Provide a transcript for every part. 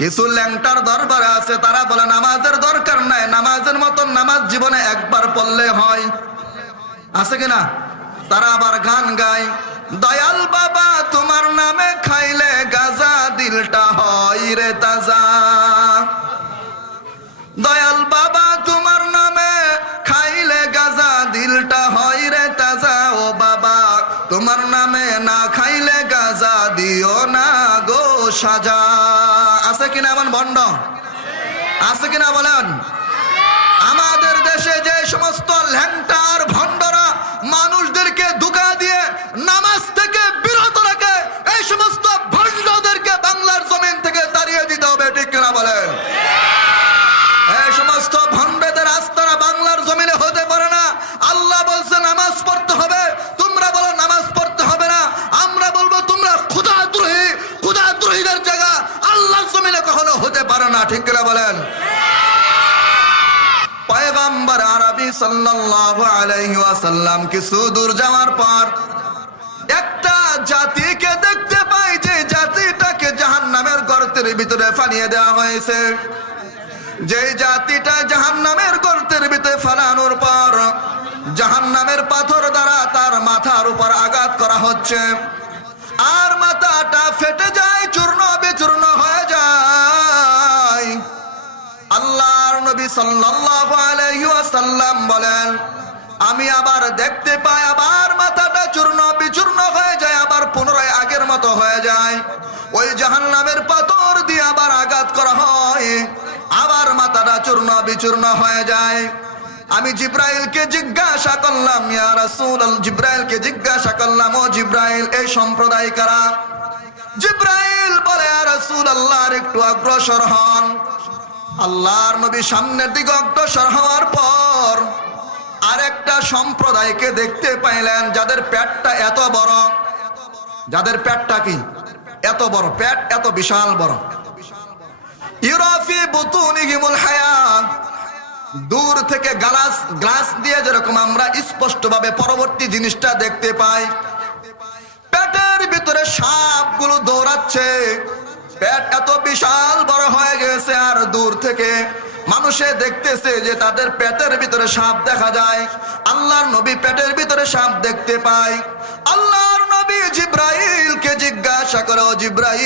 কিছু ল্যাংটার দরবারে আছে, তারা বলে, নামাজের দরকার নাই, নামাজের মতন নামাজ জীবনে একবার পড়লে হয়। আছে কিনা? তারা আবার গান গায়, দয়াল বাবা, তোমার নামে খাইলে গাজা দিলটা হয় রে তাজা। দয়াল বাবা, তোমার নামে খাইলে গাজা দিলটা হয় রে তাজা। ও বাবা, তোমার নামে না খাইলে গাজা দিও না গো সাজা। কিনা এমন ভণ্ড? আছে কিনা বলেন? আমাদের দেশে যে সমস্ত ল্যাংটার ভণ্ডরা মানুষদেরকে দুকা দিয়ে আলাইহি ওয়াসাল্লাম কিছু দূর যাওয়ার পর একটা জাতিকে দেখতে পাই যে জাতিটাকে জাহান্নামের গর্তের ভিতরে ফালিয়ে দেওয়া হয়েছে। যে জাতিটা জাহান্নামের গর্তের ভিতরে ফালানোর পর জাহান্নামের পাথর দ্বারা তার মাথার উপর আঘাত করা হচ্ছে। আর মাথাটা ফেটে যায়, চূর্ণ বিচূর্ণ হয়ে যায়। আল্লাহর নবী সাল্লাল্লাহু আলাইহি ওয়াসাল্লাম বলেন আমি আবার দেখতে পাই, আবার মাথাটা চূর্ণ, বিচূর্ণ হয়ে যায়, আবার পুনরায় আগের মতো হয়ে যায়। ওই জাহান্নামের পাথর দিয়ে আবার আঘাত করা হয়, আবার মাথাটা চূর্ণ, বিচূর্ণ হয়ে যায়। আমি জিব্রাইলকে জিজ্ঞাসা করলাম, ইয়া রাসূল জিব্রাইলকে জিজ্ঞাসা করলাম, ও জিব্রাইল, এই সম্প্রদায় কারা? জিব্রাইল বলে আর রাসূল আল্লাহর একটু অগ্রসর হন। আল্লাহর নবী সামনের দিকে অগ্রসর হওয়ার পর আরেকটা সম্প্রদায়কে দেখতে পাইলেন যাদের পেটটা এত বড়। যাদের পেটটা কি? এত বড়, পেট এত বিশাল বড়। ইউরফি বুতুনিহিমুল হায়া। দূর থেকে গ্লাস গ্লাস দিয়ে যেরকম আমরা স্পষ্টভাবে পরবর্তী জিনিসটা দেখতে পাই। পেটের ভিতরে সাপগুলো দৌড়াচ্ছে। পেট এত বিশাল বড় হয়ে গেছে আর দূর থেকে মানুষে দেখতেছে যে তাদের পেটের ভিতরে সাপ দেখা যায়। আল্লাহর নবী পেটের ভিতরে সাপ দেখতে পায়। আল্লাহর নবী জিব্রাইলকে জিজ্ঞাসা করো জিব্রাইল,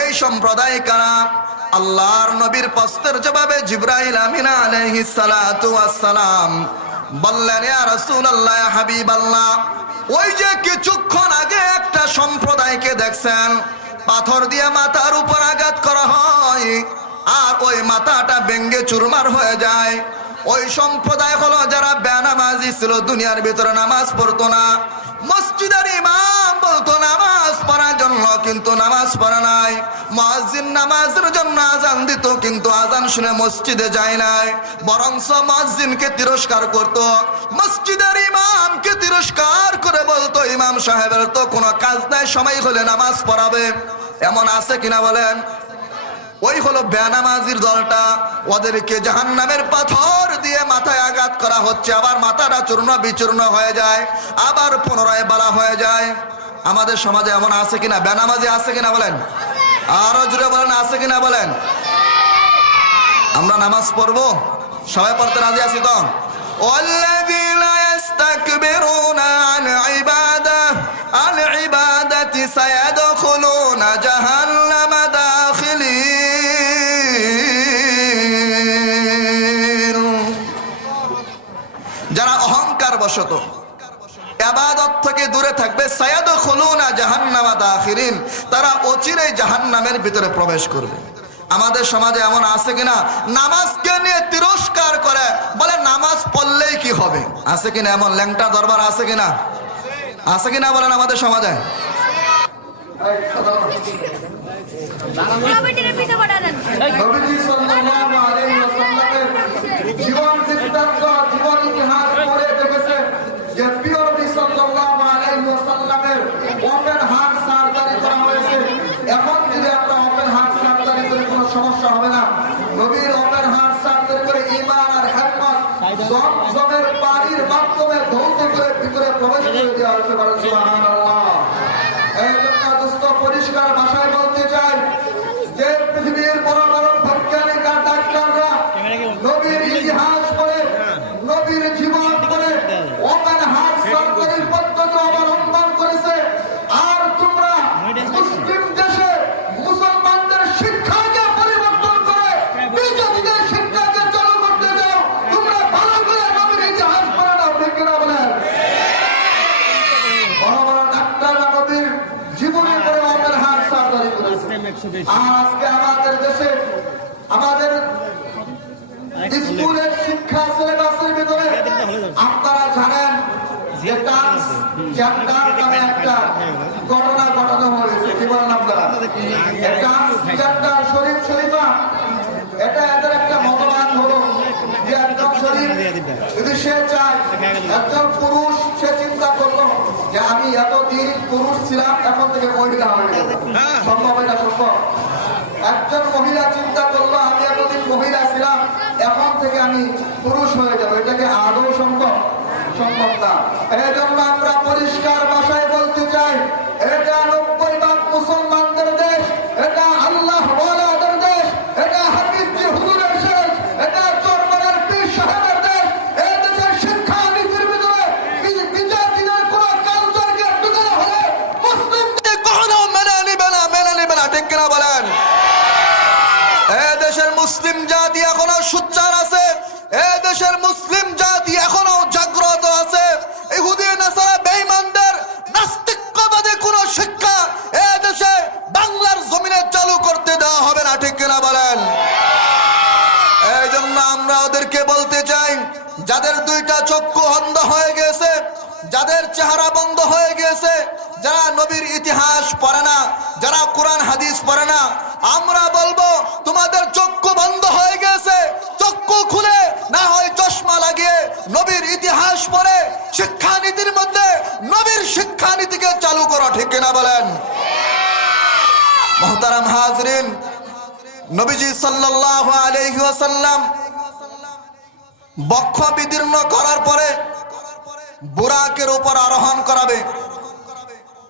এই সম্প্রদায় কারা? আল্লাহর নবীর প্রশ্নের জবাবে জিব্রাইল আমিনা আলাইহিস সালাতু ওয়াস সালাম বললেন, ইয়া রাসূলুল্লাহ হাবিবাল্লাহ, ওই যে কিছুক্ষণ আগে একটা দেখছেন? পাথর দিয়ে মাথার উপর আঘাত করা হয়, আর ওই মাথাটা ব্যঙ্গে চুরমার হয়ে যায়। ওই সম্প্রদায় হলো যারা বেনামাজি ছিল, দুনিয়ার ভিতরে নামাজ পড়তো না। মসজিদের ইমাম বলতো, নামাজ পড়ার জন্য কিন্তু নামাজ পড়া নাই। মসজিদ নামাজের জন্য আজান দিত কিন্তু আজান শুনে মসজিদে যায় নাই। বরংস মসজিদকে তিরস্কার করত। মসজিদের ইমামকে তিরস্কার করে বলতো, ইমাম সাহেবের তো কোনো কাজ নাই, সময় হলে নামাজ পড়াবে। এমন আছে কিনা বলেন? ওই হলো বেনামাজির দলটা ওদেরকে জাহান্নামের পাথর দিয়ে মাথায় আঘাত করা হচ্ছে আবার মাথাটা চূর্ণ বিচূর্ণ হয়ে যায় আবার পুনরায় বালা হয়ে যায় আমাদের সমাজে এমন আছে কিনা বেনামাজি আছে কিনা বলেন আরো জুড়ে বলেন আছে কিনা বলেন আমরা নামাজ পড়বো সবাই পড়তে রাজি আছি তো والذين يستكبرون عن عباده عن عبادة سيدخلون جهنم داخلين বশত আবাদত থেকে দূরে থাকবে সায়াদ খুলুনা জাহান্নামা দাখিরিন। তারা অচিরেই জাহান্নামের ভিতরে প্রবেশ করবে। আমাদের সমাজে এমন আছে কিনা? নামাজকে নিয়ে তিরস্কার করে। বলে নামাজ পড়লেই কি হবে? আছে কিনা এমন? ল্যাংটা দরবার আছে কিনা? আছে কিনা বলেন আমাদের সমাজে? জীবন জীবন ইতিহাস পড়ে দেখেছেন যে প্রিয় নবী সাল্লাল্লাহু আলাইহি ওয়াসাল্লামের ওপেন হার্ট সার্জারি করা হয়েছে। এখন যদি আমরা ওপেন হার্ট সার্জারি করে, কোনো সমস্যা হবে না। নবীর ওপেন হার্ট সার্জারি করে ইমান আর হিম্মত জমজমের পানির মাধ্যমে ধৌত করে ভিতরে প্রবেশ করে দেওয়া হয়েছে বলেন সুবহানাল্লাহ এই জন্য দোস্ত পরিষ্কার ভাষায় বলতে চাই একশো বেশি আর আজকে আমাদের দেশে আমাদের স্কুলের শিক্ষা সিলেবাসের ভিতরে আপনারা জানেন যে ডান্স জেন্ডার নামে একটা ঘটনা ঘটানো হয়েছে কি বলেন আপনারা ডান্স জেন্ডার শরীফ শরীফা এটা এদের একটা মতবাদ হলো যে একজন শরীফ যদি সে চায় একজন পুরুষ সে চিন্তা করল যে আমি এতদিন পুরুষ ছিলাম এখন থেকে মহিলা হয়ে। গেল সম্ভব এটা সম্ভব। একজন মহিলা চিন্তা করল আমি এতদিন মহিলা ছিলাম এখন থেকে আমি পুরুষ হয়ে যাব। এটাকে আদৌ সম্ভব? সম্ভব না। এই জন্য আমরা পরিষ্কার ভাষায় বলতে যাদের দুইটা চক্ষু অন্ধ হয়ে গেছে, যাদের চেহারা বন্ধ হয়ে গেছে, যারা নবীর ইতিহাস পড়ে না, যারা কোরআন, হাদিস পড়ে না, আমরা বলব, তোমাদের চক্ষু বন্ধ হয়ে গেছে, চক্ষু খুলে, না হয় চশমা লাগিয়ে নবীর ইতিহাস পড়ে, শিক্ষানীতির মধ্যে নবীর শিক্ষানীতিকে চালু করা, ঠিক কিনা বলেন? মোহতারাম হাজরিন, নবীজি সাল্লাল্লাহু আলাইহি ওয়াসাল্লাম বক্ষ বিদীর্ণ করার পরে বুরাকের উপর আরোহণ করাবে।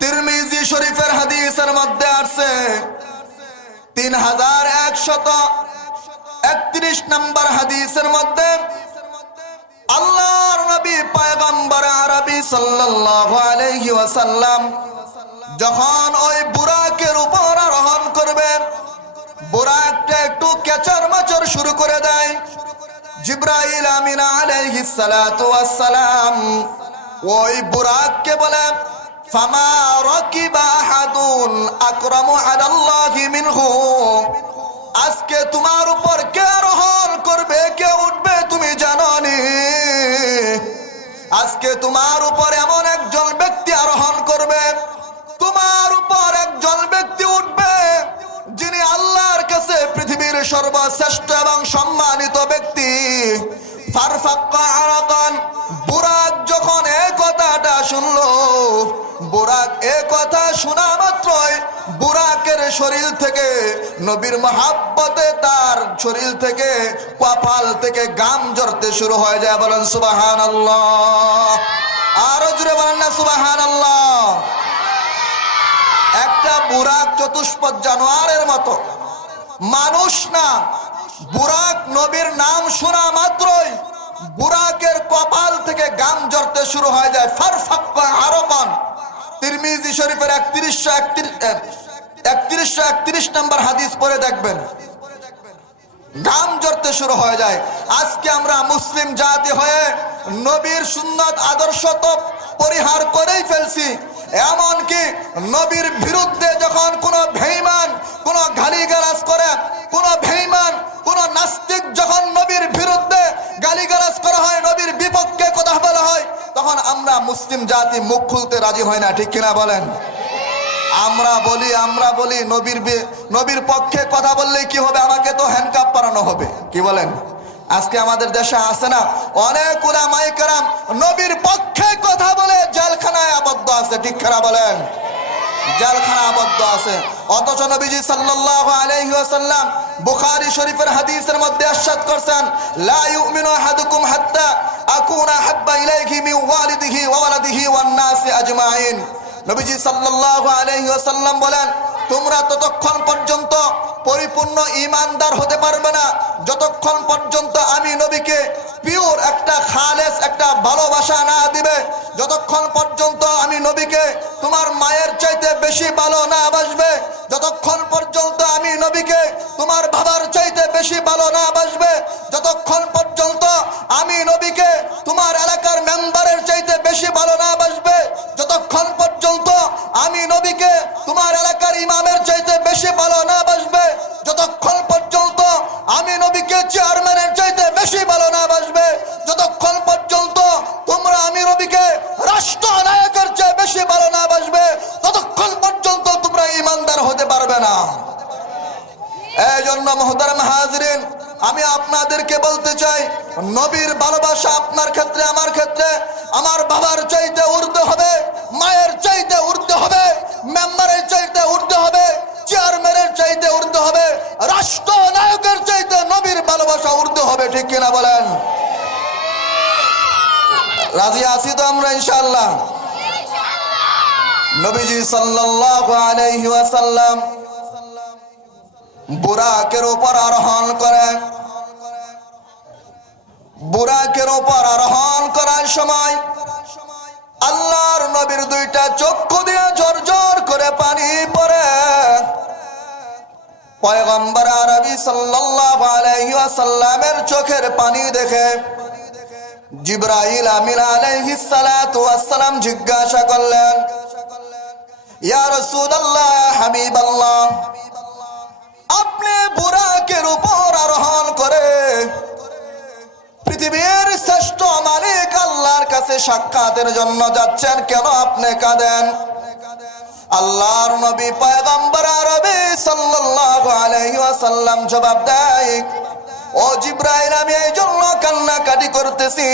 তিরমিজি শরীফের হাদিসের মধ্যে আসছে তিন হাজার একশত একত্রিশ নম্বর হাদিসের মধ্যে আল্লাহর নবী পয়গম্বর আরবি সাল্লাল্লাহু আলাইহি ওয়াসাল্লাম যখন ওই বুরাকের উপর আরোহণ করবে, বুরাকটা একটু কেচার মাচার শুরু করে দেয়। জিব্রাইল আমিন আলাইহিস সালাতু ওয়াস সালাম ওই বুরাককে বলে, ফামা রাকিবা আহাদুন আকরামু আলাল্লাহি মিনহু, আজকে তোমার উপর কে আরোহণ করবে, কে উঠবে তুমি জানো নি আজকে তোমার উপর এমন একজন ব্যক্তি আরোহণ করবে, তোমার উপর একজন ব্যক্তি পৃথিবীর সর্বশ্রেষ্ঠ এবং সম্মানিত ব্যক্তি। বুরাক যখন এ কথাটা শুনলো, বুরাক এ কথা শোনা মাত্রই বুরাকের শরীর থেকে, নবীর মহাব্বতে তার শরীর থেকে কপাল থেকে গাম জড়তে শুরু হয়ে যায়। বলেন সুবাহান আরও জুড়ে বলেন না সুবাহান একটা বুরাক চতুষ্পদ জানোয়ারের মতো। মানুষ না। বুরাক নবীর নাম শোনা মাত্রই বুরাকের কপাল থেকে গাম জড়তে শুরু হয়ে যায়। ফারফাক্কা আরকান তিরমিজি শরীফের একত্রিশশো একত্রিশ একত্রিশশো একত্রিশ নম্বর হাদিস পড়ে দেখবেন। গাম জড়তে শুরু হয়ে যায়। আজকে আমরা মুসলিম জাতি হয়ে নবীর সুন্নত আদর্শ তো পরিহার করেই ফেলছি। এমনকি নবীর বিরুদ্ধে যখন কোনো ভেইমান কোনো গালিগালাজ করে, কোনো ভেইমান কোনো নাস্তিক যখন নবীর বিরুদ্ধে গালিগালাজ করা হয়, নবীর বিপক্ষে কথা বলা হয়, তখন আমরা মুসলিম জাতি মুখ খুলতে রাজি হয় না, ঠিক কিনা বলেন? আমরা বলি আমরা বলি, নবীর নবীর পক্ষে কথা বললে কি হবে? আমাকে তো হ্যান্ডকাপ পরানো হবে, কি বলেন? আজকে আমাদের দেশে আসে না, অনেক উলামায়ে কেরাম নবীর পক্ষে আছে ঠিক খারাপ বলেন। জেলখানা আবদ্ধ আছে। অথচ নবীজি সাল্লাল্লাহু আলাইহি ওয়াসাল্লাম বুখারী শরীফের হাদিসের মধ্যে আশ্বাদ করছেন, লা ইউমিনু আহাদুকুম হাত্তা আকুনা হাব্বা ইলাইহি মিন ওয়ালিদিহি ওয়া ওয়ালাদিহি ওয়ান নাসি আজমাইন। নবীজি সাল্লাল্লাহু আলাইহি ওয়াসাল্লাম বলেন, তোমরা ততক্ষণ পর্যন্ত পরিপূর্ণ ইমানদার হতে পারবে না। যতক্ষণ পর্যন্ত আমি নবীকে পিওর একটা খালেস, একটা ভালোবাসা না দিবে, যতক্ষণ পর্যন্ত আমি নবীকে তোমার মায়ের চাইতে বেশি ভালো না বাসবে, যতক্ষণ পর্যন্ত আমি নবীকে তোমার বাবার চাইতে বেশি ভালো না বাসবে, যতক্ষণ পর্যন্ত আমি নবীকে তোমার এলাকার মেম্বারের চাইতে বেশি ভালো না বাসবে, যতক্ষণ পর্যন্ত আমি নবীকে তোমার এলাকার ইমামের চাইতে বেশি ভালো আমি আপনাদেরকে বলতে চাই, নবীর ভালোবাসা আপনার ক্ষেত্রে, আমার ক্ষেত্রে, আমার বাবার চাইতে উর্দে হবে, মায়ের চাইতে উর্দে হবে, মেম্বারের চাইতে উর্দে হবে, চেয়ারম্যানের চাইতে উর্দে হবে রাষ্ট্র নায়কের চাইতে নবীর ভালোবাসা উর্দে হবে, ঠিক কিনা বলেন? রাজি আছি তো আমরা ইনশাল্লাহ নবীজি সাল্লাল্লাহু আলাইহি ওয়াসাল্লাম বুরাকের উপর আরোহণ করে। বুরাকের ওপর আরোহণ করার সময় আল্লাহর নবীর দুইটা চক্ষু দিয়ে ঝরঝর করে পানি পরে পয়গম্বর আরবি সাল্লাল্লাহু ওয়াসাল্লামের চোখের পানি দেখে জিব্রাইল আমিন আলাইহিস ওয়াসসালাম জিজ্ঞাসা করলেন, ইয়া রাসূলুল্লাহ, হাবিবাল্লাহ। আপনি বুরাকের উপর আরোহণ করে পৃথিবীর শ্রেষ্ঠ মালিক আল্লাহর কাছে সাক্ষাতের জন্য যাচ্ছেন, কেন আপনি কাঁদেন? আল্লাহর নবী পয়গম্বর আরবি সাল্লাল্লাহু আলাইহি ওয়াসাল্লাম জবাব দেয়, ও জিব্রাইল, আমি এই জন্য কান্নাকাটি করতেছি।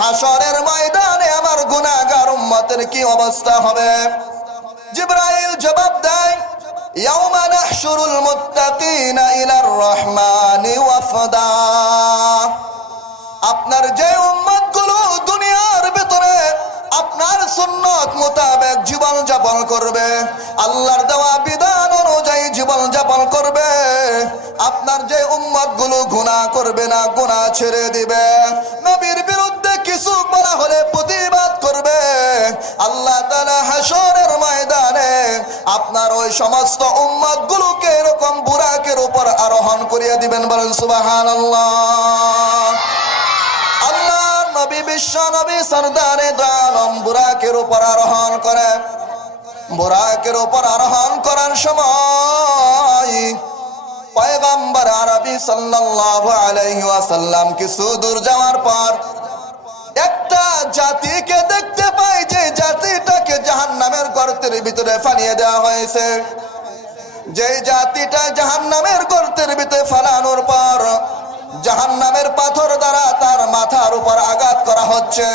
হাসরের ময়দানে আমার গুনাহগার উম্মতের কি অবস্থা হবে? জিব্রাইল জবাব দেয় يوم نحشر المتقين إلى الرحمن وفدا আপনার যে উম্মত গুলো দুনিয়ার ভিতরে আপনার সুন্নত মোতাবেক জীবন যাপন করবে আল্লাহর দেওয়া বিধান অনুযায়ী জীবন যাপন করবে আপনার যে উম্মত গুলো গুণা করবে না গুণা ছেড়ে দিবে আপনার ওই সমস্ত উম্মত গুলোকে এরকম বুরাকের উপর আরোহণ করিয়ে দিবেন, বলেন সুবাহান আল্লাহ নবী, বিশ্ব নবী, সরদারে দানম বুরাকের উপর আরোহণ করে। বুরাকের উপর আরোহণ করার সময় পয়গম্বর আরবি সাল্লাল্লাহু আলাইহি ওয়াসাল্লাম কিছু দূর যাওয়ার পর একটা জাতিকে দেখতে পাই যে জাতিটাকে জাহান্নামের গর্তের ভিতরে ফানিয়ে দেওয়া হয়েছে। যে জাতিটা জাহান্নামের গর্তের ভিতরে ফালানোর পর জাহান্নামের পাথর দ্বারা তার মাথার উপর আঘাত করা হচ্ছে।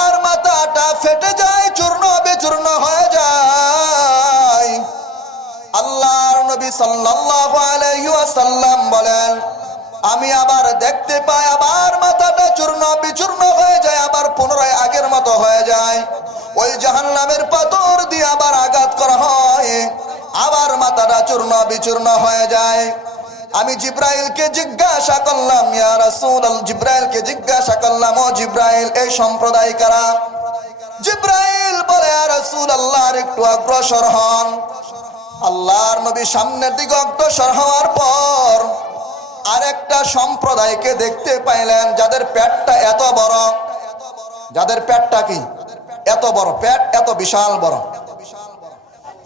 আর মাথাটা ফেটে যায়, চূর্ণ বিচূর্ণ হয়ে যায়। আল্লাহর নবী সাল্লাল্লাহু আলাইহি ওয়াসাল্লাম বলেন আমি আবার দেখতে পাই, আবার মাথাটা চূর্ণ, বিচূর্ণ হয়ে যায়, আবার পুনরায় আগের মতো হয়ে যায়। ওই জাহান্নামের পাথর দিয়ে আবার আঘাত করা হয়, আবার মাথাটা চূর্ণ, বিচূর্ণ হয়ে যায়। আমি জিব্রাইলকে জিজ্ঞাসা করলাম, ইয়া রাসূল জিব্রাইলকে জিজ্ঞাসা করলাম, ও জিব্রাইল, এই সম্প্রদায় কারা জিব্রাইল বলে, ইয়া রাসূল আল্লাহর একটু অগ্রসর হন। আল্লাহর নবী সামনের দিকে অগ্রসর হওয়ার পর আরেকটা সম্প্রদায়কে দেখতে পাইলেন যাদের পেটটা এত বড়। যাদের পেটটা কি? এত বড়। পেট এত বিশাল বড়।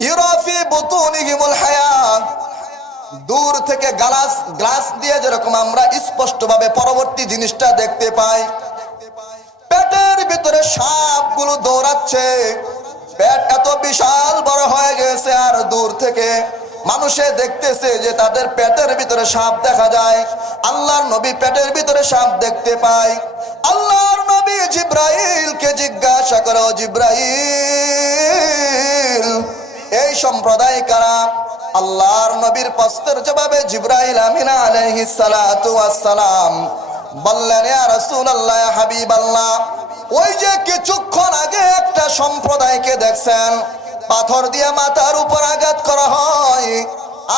ইউরোপি বুতুনিহিমুল হায়া। দূর থেকে গ্লাস গ্লাস দিয়ে যেরকম আমরা স্পষ্টভাবে পরবর্তী জিনিসটা দেখতে পাই। পেটের ভিতরে সাপগুলো দৌড়াচ্ছে। পেট এত বিশাল বড় হয়ে গেছে আর দূর থেকে মানুষে দেখতেছে যে তাদের পেটের ভিতরে সাপ দেখা যায়, আল্লাহর নবী পেটের ভিতরে সাপ দেখতে পায়। আল্লাহর নবী জিব্রাইলকে জিজ্ঞাসা করো জিব্রাইল, এই সম্প্রদায় কারা? আল্লাহর নবীর প্রশ্নের জবাবে জিব্রাইল আমিনা আলাইহিস সালাতু ওয়াস সালাম বললেন রাসূলুল্লাহ হাবিবাল্লাহ, ওই যে কিছুক্ষণ আগে একটা সম্প্রদায়কে দেখছেন পাথর দিয়ে মাথার উপর আঘাত করা হয়,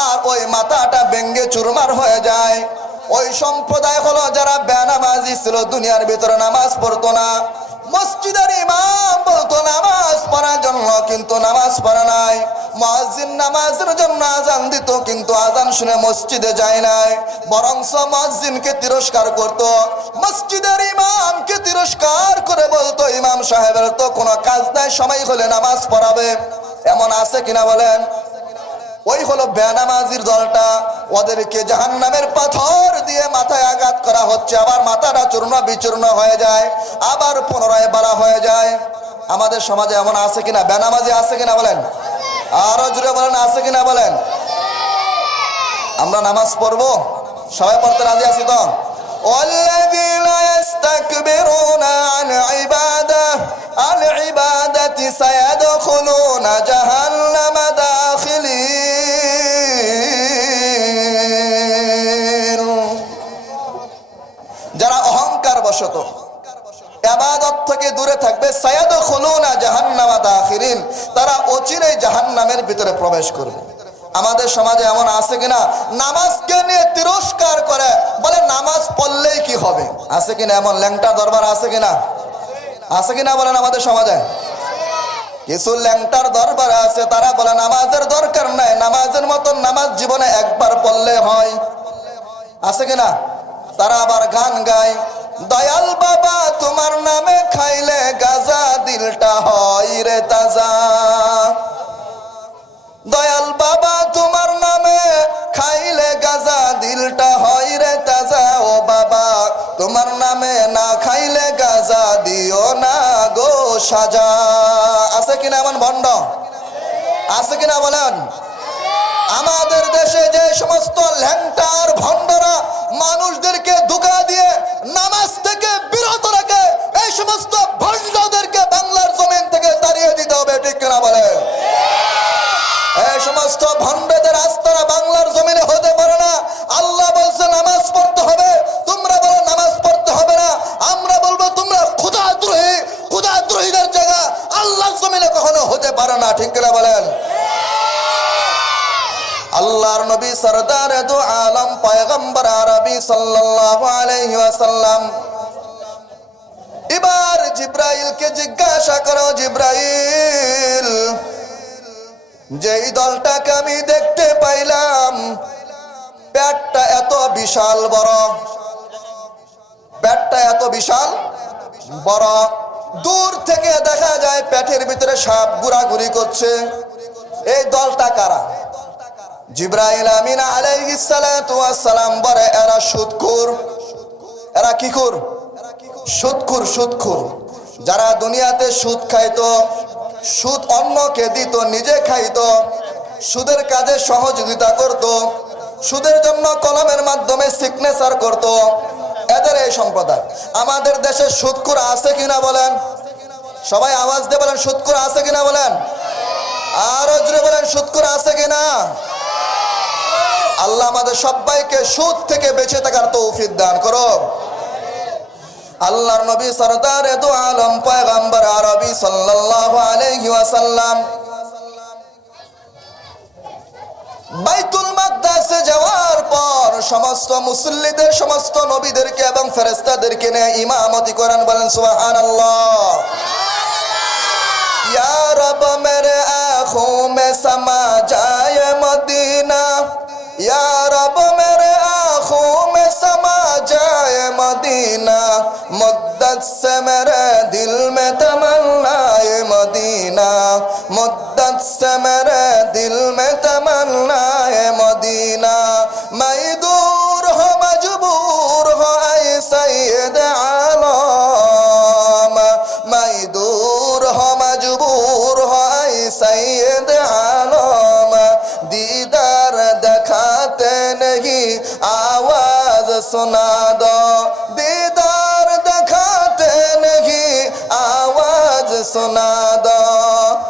আর ওই মাথাটা বেঙ্গে চুরমার হয়ে যায়। ওই সম্প্রদায় হলো যারা বেনামাজি ছিল, দুনিয়ার ভিতরে নামাজ পড়তো না। মসজিদের ইমাম বলতো, নামাজ পড়ার জন্য কিন্তু নামাজ পড়া নাই। মসজিদ নামাজের জন্য আজান দিত, কিন্তু আজান শুনে মসজিদে যায় নাই। বরং মসজিদকে তিরস্কার করত। মসজিদের ইমামকে তিরস্কার করে বলতো, ইমাম সাহেবের তো কোনো কাজ নাই সময় হলে নামাজ পড়াবে। এমন আছে কিনা বলেন? ওই হলো বেনামাজির দলটা। ওদেরকে জাহান্নামের পাথর হচ্ছে আবার মাথাটা চূর্ণ বিচূর্ণ হয়ে যায় আবার পুনরায় বাড়া হয়ে যায় আমাদের সমাজে এমন আছে কিনা বেনামাজি আছে কিনা বলেন আরো জুড়ে বলেন আছে কিনা বলেন আমরা নামাজ পড়বো সবাই পড়তে রাজি আছি তো والذين يستكبرون عن عباده عن عبادة سيدخلون جهنم বশত আবাদত থেকে দূরে থাকবে সায়াদ খুলুনা জাহান্নামা দাখিরিন। তারা অচিরেই জাহান্নামের ভিতরে প্রবেশ করবে। আমাদের সমাজে এমন আছে কিনা? নামাজকে নিয়ে তিরস্কার করে। বলে নামাজ পড়লেই কি হবে? আছে কিনা এমন ল্যাংটা দরবার আছে কিনা? আছে কিনা বলেন আমাদের সমাজে? কিছু ল্যাংটার দরবার আছে, তারা বলে নামাজের দরকার নাই। নামাজের মতন নামাজ জীবনে একবার পড়লে হয়। আছে কিনা? তারা আবার গান গায়। দয়াল বাবা, তোমার নামে খাইলে গাজা দিলটা হয় রে তাজা। দয়াল বাবা, তোমার নামে খাইলে গাজা দিলটা হয় রে তাজা। ও বাবা, তোমার নামে না খাইলে গাজা দিও না গো সাজা। আছে কিনা এমন ভণ্ড আছে কিনা বলেন? আমাদের দেশে যে সমস্ত ল্যাংটার যেই দলটাকে আমি দেখতে পাইলাম। পেটটা এত বিশাল বড়। পেটটা এত বিশাল বড়। দূর থেকে দেখা যায় পেটের ভিতরে সাপ ঘোরাঘুরি করছে। এই দলটা কারা? জিব্রাইল আমিন আলাইহিস সালাতু ওয়াস সালাম বলে, এরা সুদখোর এরা কি খুর? সুদখোর সুদখোর যারা দুনিয়াতে সুদ খাইতো সুদ অন্যকে দিত, নিজে খাইত। সুদের কাজে সহযোগিতা করত। সুদের জন্য কলমের মাধ্যমে সিগনেচার করত। এদের এই সম্প্রদায়। আমাদের দেশে সুদখোর আছে কিনা বলেন? সবাই আওয়াজ দিয়ে বলেন, সুদখোর আছে কিনা বলেন? আরও জুড়ে বলেন, সুদখোর আছে কিনা? আল্লাহ আমাদের সবাইকে সুদ থেকে বেঁচে থাকার তৌফিক দান করো আল্লাহর নবী সরদার এত আলম পয়গম্বর আরবি সাল্লাল্লাহু আলাইহি ওয়াসাল্লাম। বাইতুল মাকদাসে যাওয়ার পর সমস্ত মুসল্লিদের, সমস্ত নবীদেরকে এবং নিয়ে ইমামতি করেন, বলেন সুবহানাল্লাহ। ইয়া রব মেরে মে সমা যায় মদিনা। ইয়া রব মেরে মদিনা মদ্দত সমরা দিল মে তমন্নায় মদিনা মদ্দত সমরা দিল মে তমন্নায় মদিনা। اسناد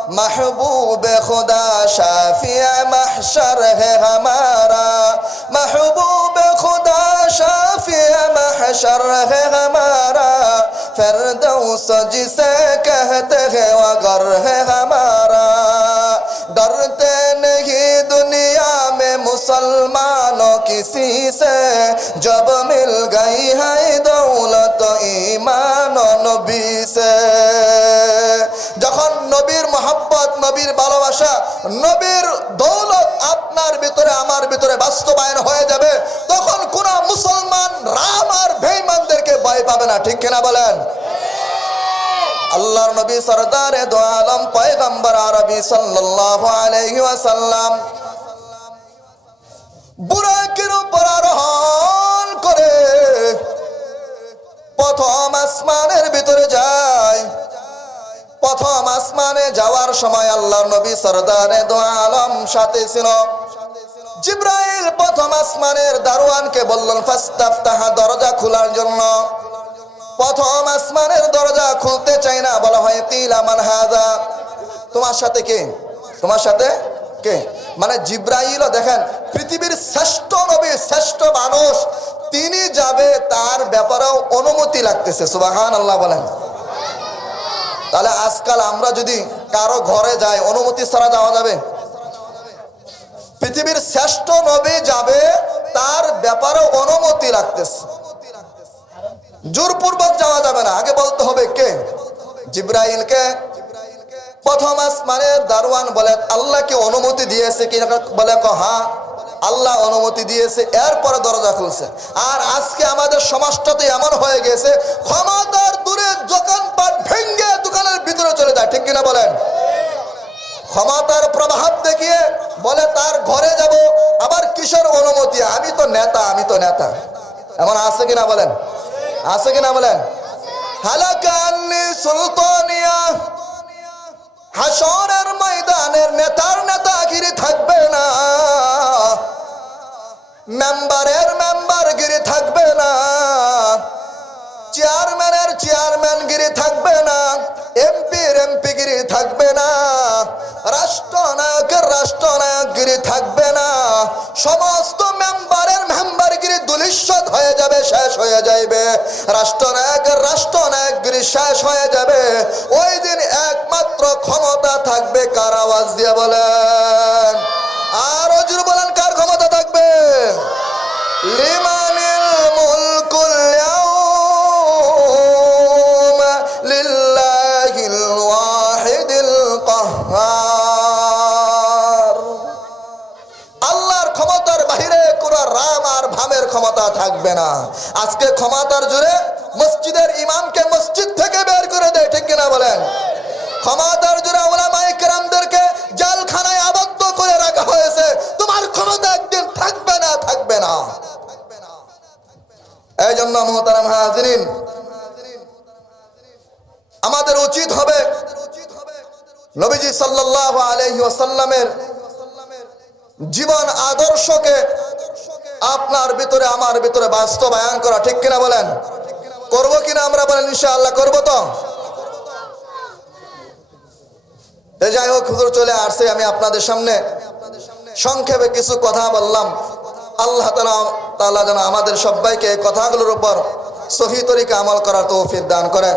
محبوب خدا شافیع محشر ہے ہمارا محبوب خدا شافیع محشر ہے ہمارا فردوس جسے کہتے ہیں وغر ہے ہمارا मुसलमानों किसी से जब मिल गई है दौलत ईमान और नबी से যখন নবীর মোহাব্বত নবীর ভালোবাসা নবীর দৌলত আপনার ভিতরে আমার ভিতরে বাস্তবায়ন হয়ে যাবে তখন কোন মুসলমান রাম আর বেঈমানদেরকে ভয় পাবে না ঠিক কিনা বলেন আল্লাহর নবী সরদার দো আলম পয়গম্বর আরবি সাল্লাল্লাহু আলাইহি ওয়াসাল্লাম বুরাকের উপর আরোহণ করে প্রথম আসমানের ভিতরে যায়। প্রথম আসমানে যাওয়ার সময় আল্লাহ নবী সরদারে দো আলম সাথে ছিল। জিব্রাইল প্রথম আসমানের দারোয়ানকে বললেন ফাস্তাফ তাহা দরজা খোলার জন্য। প্রথম আসমানের দরজা খুলতে চাই না, বলা হয়, তিল আমান হাজা। তোমার সাথে কে? তোমার সাথে কে? মানে জিব্রাইলও দেখেন, পৃথিবীর শ্রেষ্ঠ নবী, শ্রেষ্ঠ মানুষ, তিনি যাবে, তার ব্যাপারেও অনুমতি লাগতেছে সুবাহান আল্লাহ বলেন। তাহলে আজকাল আমরা যদি কারও ঘরে যাই, অনুমতি ছাড়া যাওয়া যাবে? পৃথিবীর শ্রেষ্ঠ নবী যাবে, তার ব্যাপারে অনুমতি লাগতেছে। জোরপূর্বক যাওয়া যাবে না, আগে বলতে হবে কে? জিব্রাইলকে প্রথম আসমানের দারোয়ান বলে, আল্লাহকে অনুমতি দিয়েছে কি বলে ক হ্যাঁ আল্লাহ অনুমতি দিয়েছে, এরপরে দরজা খুলছে। আর আজকে আমাদের সমাজটাতে এমন হয়ে গেছে, ক্ষমতার দূরে দোকানপাট ভেঙ্গে দোকানের ভিতরে চলে যায়, ঠিক কিনা বলেন? ক্ষমতার প্রভাব দেখিয়ে বলে, তার ঘরে যাব, আবার কিসের অনুমতি? আমি তো নেতা, আমি তো নেতা। এমন আছে কিনা বলেন? আছে কিনা বলেন? হালাকান্নি সুলতানিয়া হাসনের ময়দানের নেতার নেতাগিরি থাকবে না। মেম্বারের মেম্বারগিরি থাকবে না। চেয়ারম্যানের চেয়ারম্যানগিরি থাকবে না। এমপির এমপিগিরি থাকবে না। রাষ্ট্রনায়কের রাষ্ট্রনায়কগিরি থাকবে না। সমস্ত মেম্বারের মেম্বারগিরি দুলিশ্বত হয়ে যাবে, শেষ হয়ে যাইবে। রাষ্ট্রনায়কের রাষ্ট্রনায়কগিরি শেষ হয়ে যাবে। ওই দিন একমাত্র ক্ষমতা থাকবে কার আওয়াজ দিয়ে বলেন? আর অজুর বলেন, কার ক্ষমতা থাকবে? ক্ষমতার বাহিরে রাম আর ভামের ক্ষমতা থাকবে না। আজকে ক্ষমতার জুড়ে মসজিদের ইমামকে মসজিদ থেকে বের করে দেয়, ঠিক কিনা বলেন? ক্ষমতার জোরে ওলামায়ে কেরামদেরকে জালখানায় আবদ্ধ করে রাখা হয়েছে। তোমার ক্ষমতা একদিন থাকবে না থাকবে না। এই জন্য মোহতারাম হাজরিন, আমাদের উচিত হবে নবীজি আলাইহি ওয়াসাল্লামের জীবন আদর্শকে আপনার ভিতরে, আমার ভিতরে বাস্তবায়ন করা। ঠিক কিনা বলেন? করব কিনা আমরা বলেন, ইনশাআল্লাহ করব তো এ যাই হোক, হুজুর চলে আসছে, আমি আপনাদের সামনে সংক্ষেপে কিছু কথা বললাম। আল্লাহ তালা যেন আমাদের সবাইকে কথাগুলোর উপর সহি তরিকা আমল করার তৌফিক দান করে।